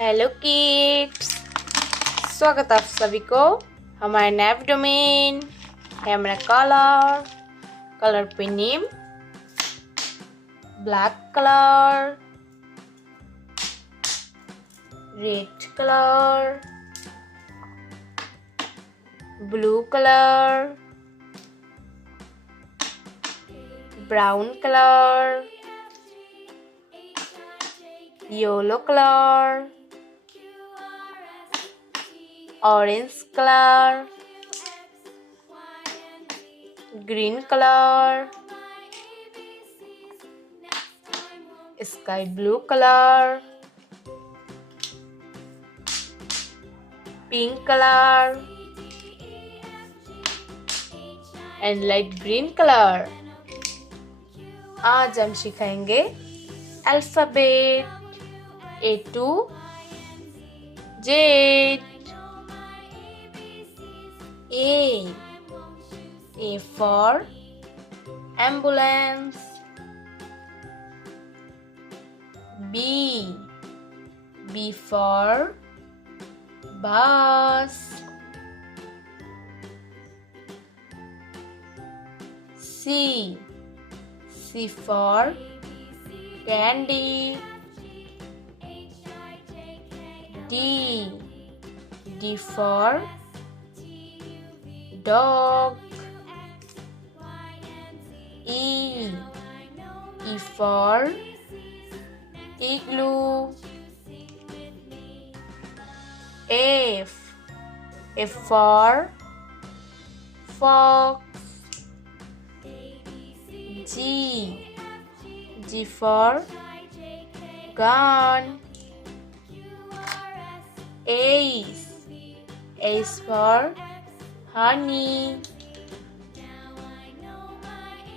Hello kids, स्वागत आप सभी को हमारे नए डोमेन है हमारा कलर पे name black colour, red colour, blue colour, brown colour, yellow colour, orange colour, green colour, sky blue colour, pink colour and light green colour. आज हम सिखाएंगे alphabet A to Z। A for ambulance. B for bus. C for candy. D for dog. E for igloo. F for fox. G for gun. H for honey.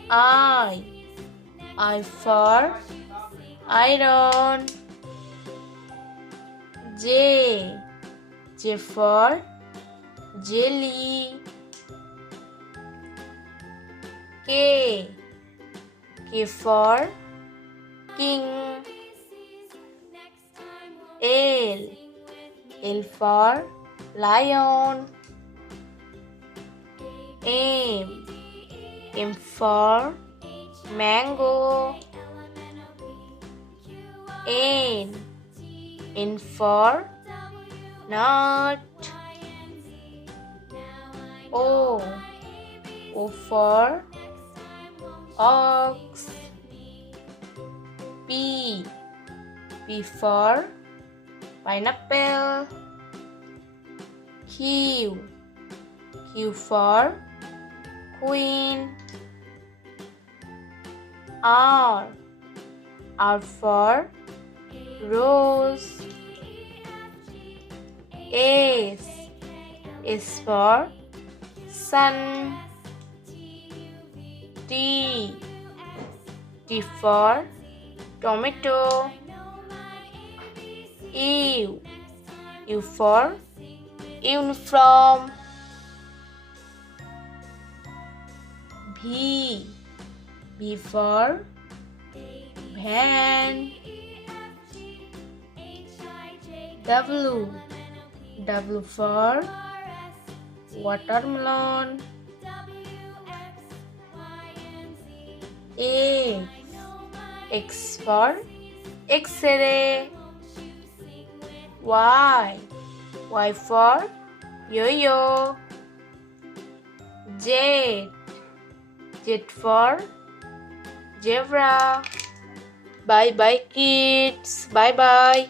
I for iron. J for jelly. K for king. L for lion. M for mango. N for nut. O for ox. P for pineapple. Q for queen. R for rose. S for sun. T for tomato. U for uniform. V for van. W for watermelon. X for X-ray. Y for yo-yo. Z for zebra. Bye bye kids. Bye bye.